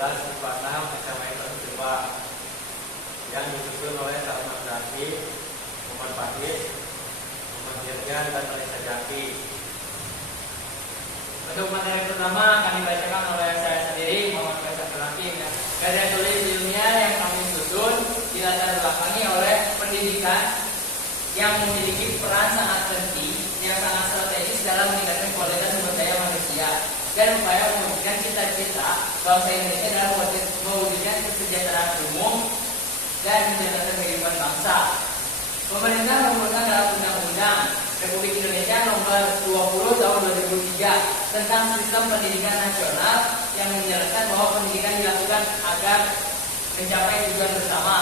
IPA 6 SMA Islam Siswa yang disusun oleh Salman Zaki, Muhammad Faiz, Muhammad Dirjan, dan Alisa Jaki. Untuk materi pertama kami bacakan oleh saya sendiri, Muhammad Faisal Hakim. Karya tulis ilmiah yang kami susun dilatar belakangi oleh pendidikan yang memiliki peran sangat penting, yang sangat strategis dalam meningkatkan kualitas sumber daya manusia dan upaya mewujudkan cita-cita bangsa Indonesia dalam mewujudkan kesejahteraan umum dan menjalankan kehidupan bangsa. Pemerintah menggunakan dalam Undang-Undang Republik Indonesia Nomor 20 Tahun 2003 tentang Sistem Pendidikan Nasional yang menjelaskan bahwa pendidikan dilakukan agar mencapai tujuan bersama.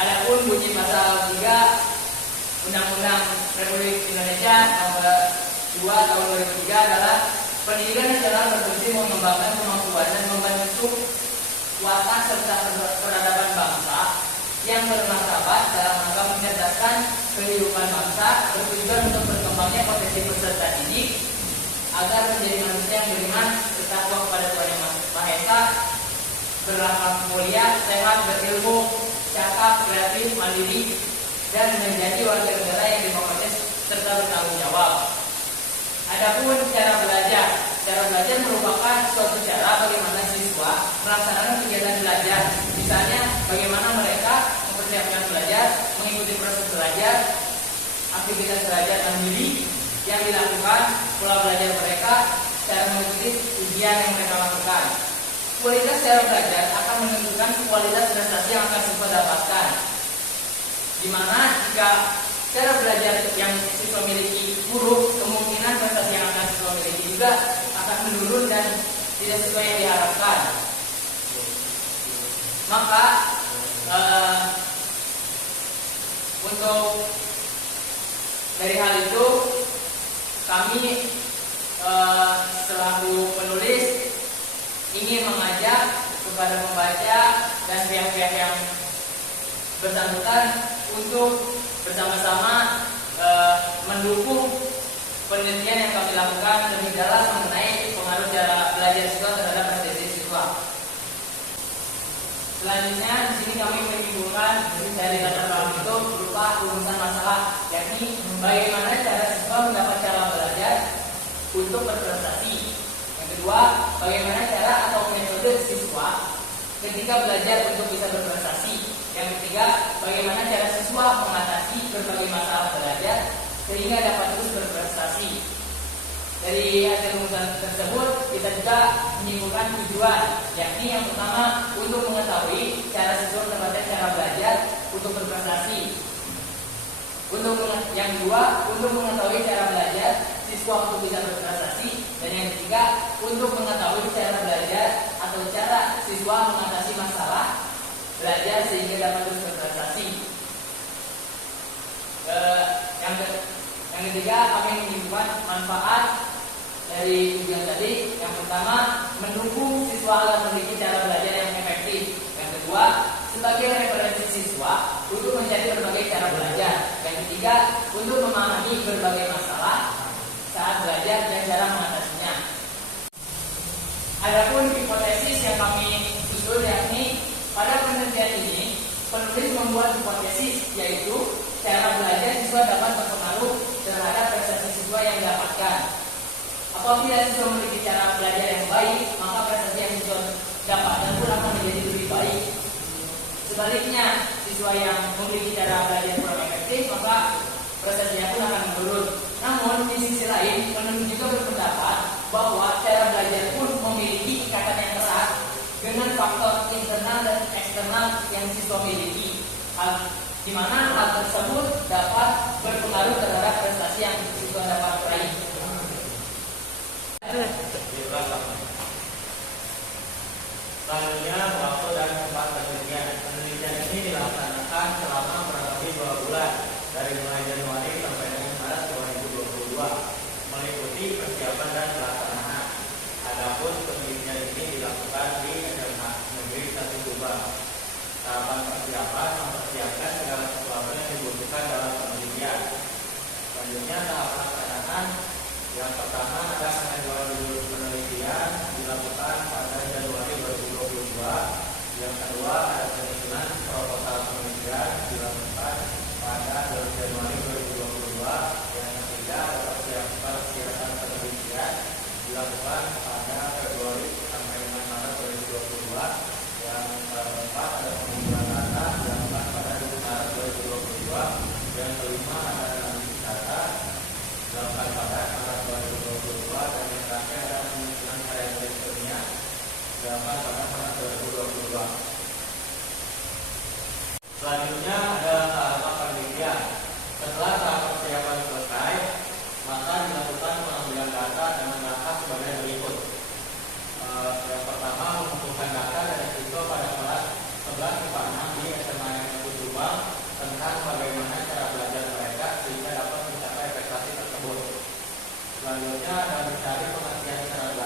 Adapun bunyi pasal 3 Undang-Undang Republik Indonesia Nomor 2 Tahun 2003 adalah pendidikan nasional berfungsi mengembangkan kemampuan dan membentuk watak serta peradaban bangsa yang bermartabat dalam rangka mencerdaskan kehidupan bangsa, bertujuan untuk berkembangnya potensi peserta didik agar menjadi manusia yang beriman, bertakwa kepada Tuhan Yang Maha Esa, berakhlak mulia, sehat, berilmu, cakap, kreatif, mandiri, dan menjadi warga negara yang demokratis serta bertanggung jawab. Adapun cara belajar merupakan suatu cara bagaimana siswa melaksanakan kegiatan belajar. Misalnya, bagaimana mereka mempersiapkan belajar, mengikuti proses belajar, aktivitas belajar mandiri yang dilakukan, pola belajar mereka, cara mengikuti ujian yang mereka lakukan. Kualitas cara belajar akan menentukan kualitas prestasi yang akan siswa dapatkan. Di mana jika cara belajar yang siswa miliki buruk, kemungkinan prestasi yang akan siswa miliki juga akan menurun dan tidak sesuai yang diharapkan. Maka untuk dari hal itu kami selaku penulis ingin mengajak kepada pembaca dan pihak-pihak yang bersangkutan untuk bersama-sama mendukung penelitian yang kami lakukan lebih dalam mengenai pengaruh cara belajar siswa terhadap prestasi siswa. Selanjutnya di sini kami menyimpulkan dari latar belakang itu berupa rumusan masalah, yakni bagaimana cara siswa mendapat cara belajar untuk berprestasi. Yang kedua, bagaimana cara atau metode siswa ketika belajar untuk bisa berprestasi. Yang ketiga, bagaimana cara siswa mengatasi berbagai masalah belajar sehingga dapat terus berprestasi. Dari hasil rumusan tersebut, kita juga menyimpulkan tujuan, yakni yang pertama untuk mengetahui cara siswa mendapatkan cara belajar untuk berprestasi. Yang kedua, untuk mengetahui cara belajar siswa untuk bisa berprestasi. Dan yang ketiga, untuk mengetahui cara belajar atau cara siswa mengatasi masalah belajar sehingga dapat terus berprestasi. Yang ketiga, kami menyimpulkan manfaat dari tujuan tadi. Yang pertama, mendukung siswa agar memiliki cara belajar yang efektif. Yang kedua, sebagai referensi siswa untuk mencari berbagai cara belajar. Yang ketiga, untuk memahami berbagai masalah saat belajar dan cara mengatasinya. Adapun hipotesis yang kami susun, yakni pada penelitian ini penulis membuat hipotesis, yaitu cara belajar siswa dapat berpengaruh terhadap prestasi siswa yang didapatkan. Apabila siswa memiliki cara belajar yang baik, maka prestasi yang siswa dapatkan pun akan menjadi lebih baik. Sebaliknya, siswa yang memiliki cara belajar kurang efektif, maka prestasinya pun akan menurun. Namun, di sisi lain, penulis juga berpendapat bahwa cara belajar pun memiliki ikatan yang erat dengan faktor internal dan eksternal yang siswa miliki, di mana hal tersebut dapat berpengaruh terhadap prestasi yang siswa dapat raih. Selanjutnya, waktu dan tempat penelitian. Penelitian ini dilaksanakan selama kurang lebih 2 bulan dari mulai Januari sampai dengan Maret 2022, meliputi persiapan dan pelaksanaan. Adapun penelitian ini dilakukan di SMA Negeri 1 Tuban. Tahapan persiapan mempersiapkan segala sesuatu yang dibutuhkan dalam penelitian. Selanjutnya, tahap pelaksanaan. Yang pertama adalah pengajuan judul penelitian dilakukan pada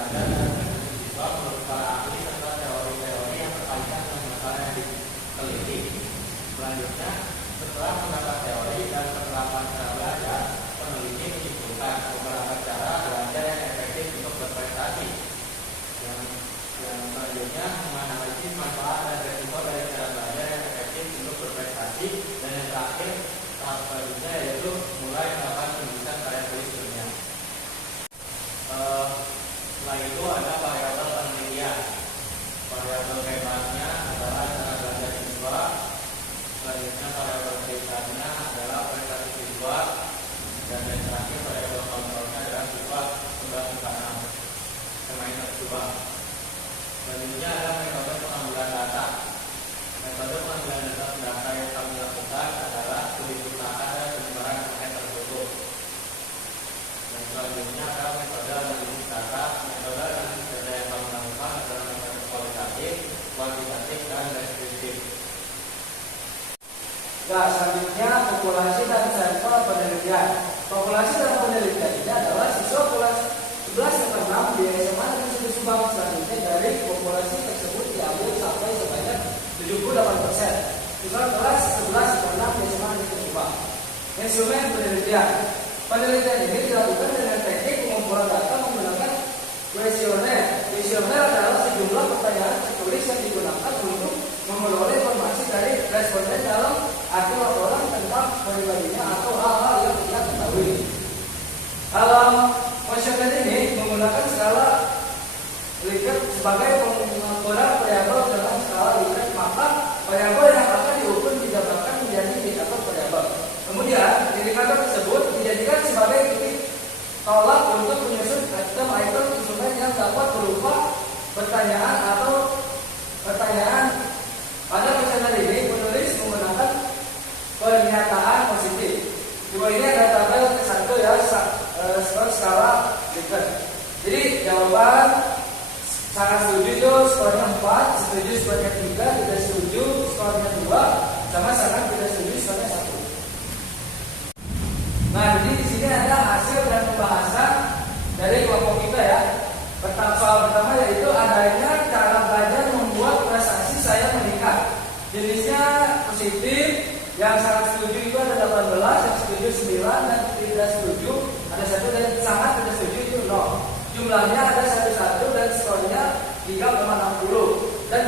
belajar dan ekspresi siswa menurut para ahli serta teori-teori yang terkait dengan masalah yang diteliti. Selanjutnya, setelah mendapat teori dan penerapan cara belajar, peneliti menyimpulkan beberapa cara belajar yang efektif untuk berprestasi. Yang selanjutnya menganalisis manfaat dan resiko dari cara belajar yang efektif untuk berprestasi, dan yang terakhir tahap selanjutnya yaitu mulai melakukan penulisan karya tulis ilmiah. Setelah itu ada variabel penelitian. Variabel bebasnya adalah cara belajar siswa. Selanjutnya variabel ceritanya adalah prestasi siswa, dan yang terakhir variabel kontrolnya adalah siswa sudah tanam pemain siswa. Selanjutnya ada metode pengambilan data. Metode pengambilan data yang kami lakukan adalah studi pustaka dan penyebaran paket tertutup. Dan selanjutnya ada metode analisis data. Metode analisis data yang kami lakukan adalah metode kualitatif, kuantitatif, dan deskriptif. Nah, selanjutnya populasi dan sampel penelitian. Populasi dan penelitian ini adalah siswa kelas 11-6 di SMA dan Negeri Subang. Selanjutnya dari populasi tersebut diambil sampai sebanyak 78%. Siswa kelas 11-6 di SMA dan Negeri Subang. Instrumen penelitian. Penelitian ini dilakukan dengan teknik pengumpulan data menggunakan kuesioner. Kuesioner adalah sejumlah pertanyaan tertulis yang digunakan untuk memperoleh informasi dari responden dalam arti laporan tentang pribadinya atau hal-hal yang kita ketahui. Dalam kuesioner ini menggunakan skala Likert sebagai pengukuran variabel dengan skala Likert, maka variabel yang akan diukur dijabarkan menjadi indikator variabel. Kemudian indikator tersebut dijadikan sebagai titik tolak untuk menyusun item-item instrumen yang dapat berupa pertanyaan atau pertanyaan. Pada kuesioner ini penulis menggunakan pernyataan positif. Coba ini ada tabel ke-1 ya, skala Likert. Jadi jawaban sangat setuju itu skornya 4, setuju skornya 3, tidak setuju skornya 2, sama sangat tidak setuju skornya 1. Nah, jadi di sini ada hasil dan pembahasan dari kelompok kita ya. Soal pertama yaitu adanya cara belajar membuat prestasi saya meningkat. Jenisnya positif, yang sangat setuju itu ada 18, yang setuju 9, dan tidak setuju ada 1, dan sangat tidak setuju itu 0. Jumlahnya ada 1 dan skornya 3,60, dan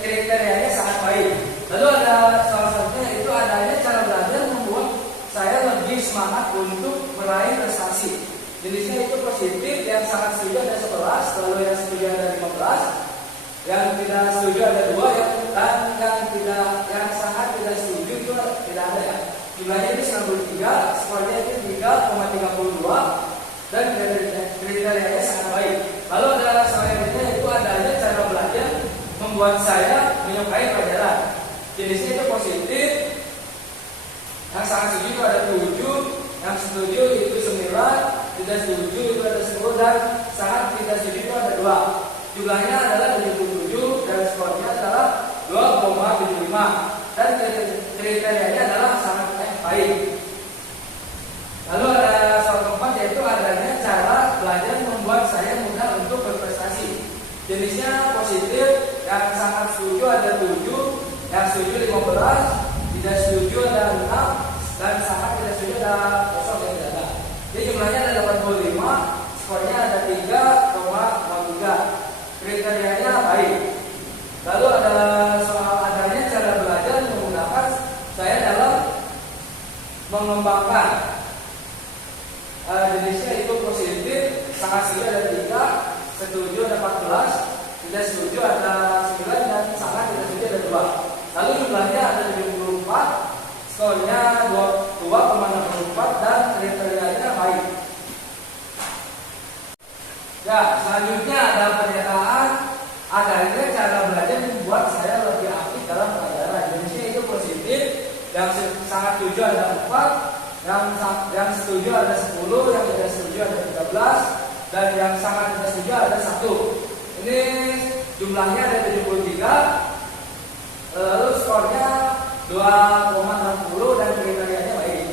kriterianya sangat baik. Lalu ada salah satunya yaitu adanya cara belajar membuat saya lebih semangat untuk meraih prestasi. Jenisnya itu positif, yang sangat setuju ada 11, lalu yang setuju ada 15, yang tidak setuju ada 2, dan yang sangat tidak setuju itu tidak ada ya. Jumlahnya itu 93, skornya itu 3,32, dan kriterianya sangat baik. Lalu ada selanjutnya yaitu adanya cara belajar membuat saya menyukai pelajaran. Jenisnya itu positif, yang sangat setuju itu ada 7, yang setuju itu 9, tidak setuju itu ada 10, dan sangat tidak setuju itu ada 2. Jumlahnya adalah 77 dan skornya adalah 2,75, dan kriterianya adalah sangat baik. Lalu ada soal keempat yaitu adanya cara belajar membuat saya mudah untuk berprestasi. Jenisnya positif, yang sangat setuju ada 7, yang setuju 15, tidak setuju ada 6, dan sangat tidak setuju ada 0 yang tidak ada. Jadi jumlahnya ada 85, skornya ada 3,03. Kriterianya baik. Lalu ada soal adanya cara belajar menggunakan saya dalam mengembangkan. Jenisnya itu positif, sangat setuju ada 3, setuju ada 14, tidak setuju ada 9, dan sangat tidak setuju ada 2. Lalu jumlahnya ada 74, skornya 2,64, dan kriterianya baik. Ya, selanjutnya ada pernyataan adanya cara belajar membuat saya lebih aktif dalam pelajaran. Jenisnya itu positif, yang sangat setuju ada 4, yang setuju ada 10, yang tidak setuju ada 13, dan yang sangat tidak setuju ada 1. Ini jumlahnya ada 73, lalu skornya 2,60, dan kriterianya baik.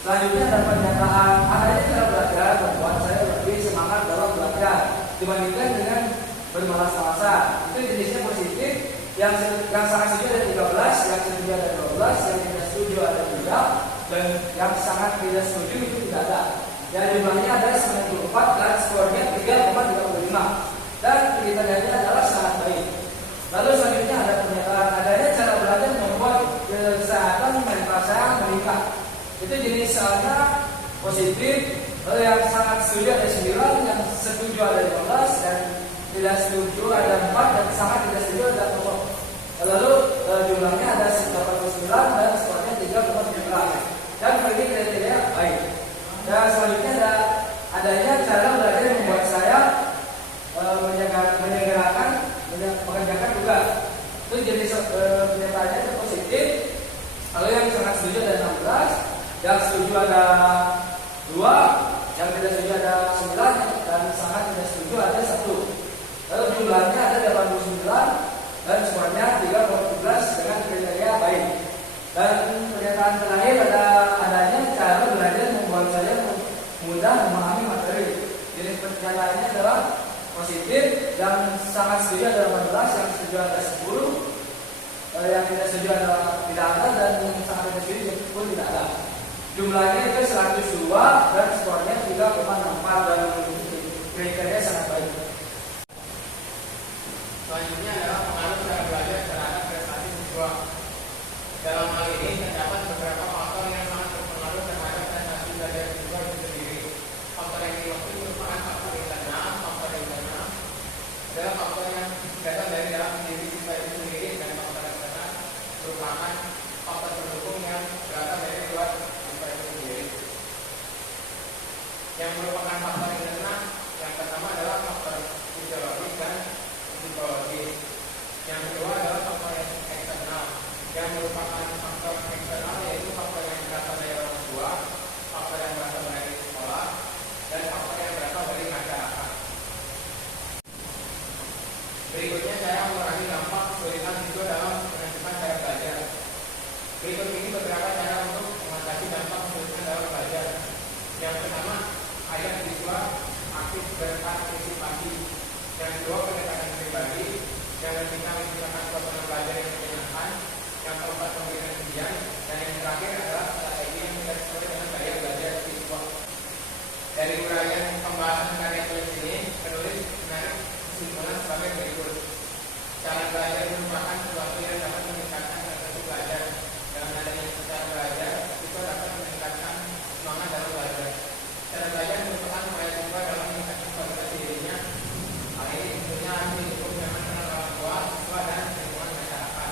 Selanjutnya ada pernyataan adanya cara belajar membuat saya lebih semangat dalam belajar. dibandingkan dengan bermalas-malasan. Itu jenisnya positif. Yang sangat setuju ada 13, yang setuju ada 12, yang tidak setuju ada 3, dan yang sangat tidak setuju itu tidak ada. Ya, jumlahnya ada 94 dan skornya 3,35. Dan kriterianya adalah sangat baik. Lalu selanjutnya ada pernyataan adanya cara belajar membuat kesehatan mental saya meningkat. Itu jenis soalnya positif. Lalu yang sangat setuju ada 9, yang setuju ada 15, dan tidak setuju ada 4, dan sangat tidak setuju ada 0. Lalu jumlahnya ada 89 dan skornya 3,17. Dan ini kriteria baik. Dan selanjutnya ada adanya cara belajar yang membuat saya mengerjakan tugas. Itu jenis pernyataannya itu positif. Lalu yang sangat setuju ada 16, yang setuju ada 2, yang tidak setuju ada 9, dan sangat tidak setuju ada 1. Lalu jumlahnya ada 89 dan skornya 3,17 dengan kriteria baik. Dan pernyataan terakhir adanya cara belajar membuat saya mudah memahami materi. Jenis pernyataannya adalah positif, yang sangat setuju ada 18, yang setuju ada 10, yang tidak setuju ada tidak ada, dan yang sangat tidak setuju pun tidak ada. Jumlahnya itu 102 dan skornya 3,64 dan kriteria sangat baik. Selanjutnya adalah pengaruh cara belajar terhadap prestasi siswa. Dalam hal ini terdapat beberapa faktor yang sangat berpengaruh terhadap prestasi belajar siswa itu sendiri. Faktor yang dimaksud merupakan faktor internal. Faktor internal adalah faktor yang datang dari dalam diri siswa itu sendiri, dan faktor eksternal merupakan faktor pendukung yang berasal dari luar siswa itu sendiri. Yang merupakan faktor internal yang pertama adalah faktor fisiologis dan psikologis. Yang kedua adalah faktor eksternal yang merupakan faktor eksternal, yaitu faktor yang berasal dari orang tua, faktor yang berasal dari sekolah, dan faktor yang berasal dari masyarakat. Berikutnya saya mengurangi dampak kesulitan siswa dalam menentukan cara belajar. Berikut ini beberapa cara untuk mengatasi dampak kesulitan dalam belajar. Yang pertama, ajak siswa aktif berpartisipasi. Yang kedua, pendekatan pribadi. Yang ketiga, menciptakan suasana belajar yang menyenangkan. Yang keempat, pemberian ujian. Dan yang terakhir adalah strategi yang tidak sesuai dengan gaya belajar siswa. Dari uraian pembahasan karya tulis ini, penulis menarik kesimpulan sebagai berikut. Cara belajar merupakan sesuatu yang dapat meningkatkan prestasi belajar. Dengan adanya cara belajar, siswa dapat meningkatkan semangat dalam belajar. Cara belajar merupakan upaya siswa dalam meningkatkan kualitas dirinya. Hal ini tentunya harus didukung dengan peran orang tua, siswa, dan lingkungan masyarakat.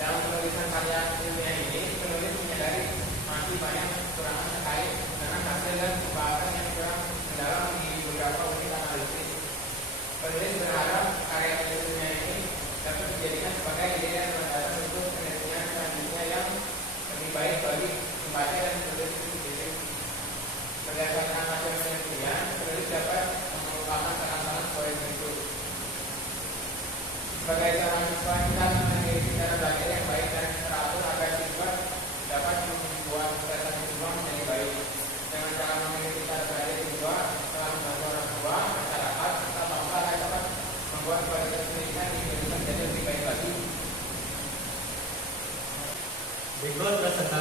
Dalam penulisan karya ilmiah ini, penulis menyadari masih banyak kekurangan terkait dengan hasil dan pembahasan yang kurang mendalam di beberapa unit analisis. Penulis berharap karya ilmiah ini dapat dijadikan sebagai ide dan landasan untuk penelitian selanjutnya yang lebih baik bagi pembaca dan penulis itu sendiri. Berdasarkan hasil penelitian, penulis dapat mengemukakan saran-saran sebagai berikut. Sebagai seorang siswa, kita memiliki cara belajar yang baik dan teratur agar siswa dapat membuat prestasi siswa menjadi baik. Dengan cara memiliki cara belajar siswa, telah membantu orang tua, masyarakat, serta bangsa agar dapat membuat kualitas pendidikan di Indonesia menjadi lebih baik lagi. Berikut presentasi